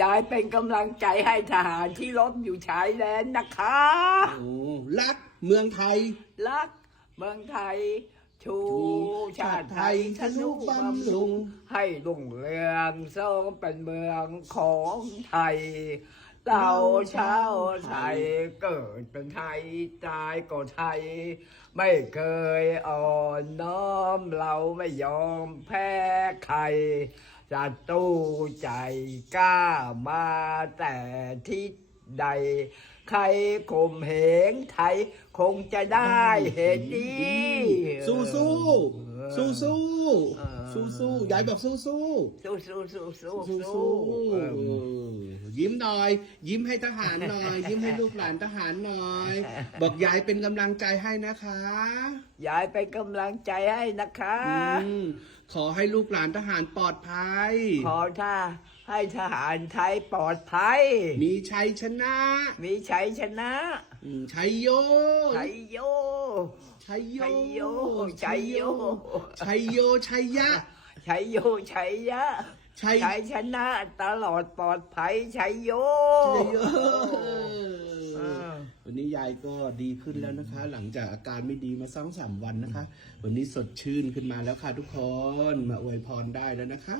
ยายเป็นกำลังใจให้ทหารที่รบอยู่ชายแดนนะคะ โอ้รักเมืองไทย รักเมืองไทย ชูชาติไทยทนุบำรุง ให้รุ่งเรืองทรงเป็นเมืองของไทยเราชาวไทยเกิดเป็นไทยตายก็ไทย ไม่เคยอ่อนน้อมเราไม่ยอมแพ้ใครจะตู้ใจกล้ามาแต่ทิศใด ใครข่มเหงไทย คงจะได้เห็นดีสู้สู้ สู้สู้เออสู้สู้ยายบอกสู้สู้สู้สู้สู้สู้สู้สู้สู้เออเออยิ้มหน่อย ยิ้มให้ทหารหน่อย ยิ้มให้ลูกหลานทหารหน่อย บอกยายเป็นกำลังใจให้นะคะยายเป็นกำลังใจให้นะคะอืมขอให้ลูกหลานทหารปลอดภัย ขอท่าให้ทหารไทยปลอดภัย มีชัยชนะ มีชัยชนะอืมชัยโยชัยโย ชัยโยชัยโยชัยโย ชัยโยชัยยะ ชัยโยชัยยะชัยชัยชนะตลอดปลอดภัยชัยโยชัยโยเออวันนี้ยายก็ดีขึ้นแล้วนะคะ หลังจากอาการไม่ดีมาสองสามวันนะคะ วันนี้สดชื่นขึ้นมาแล้วค่ะทุกคนมาอวยพรได้แล้วนะคะ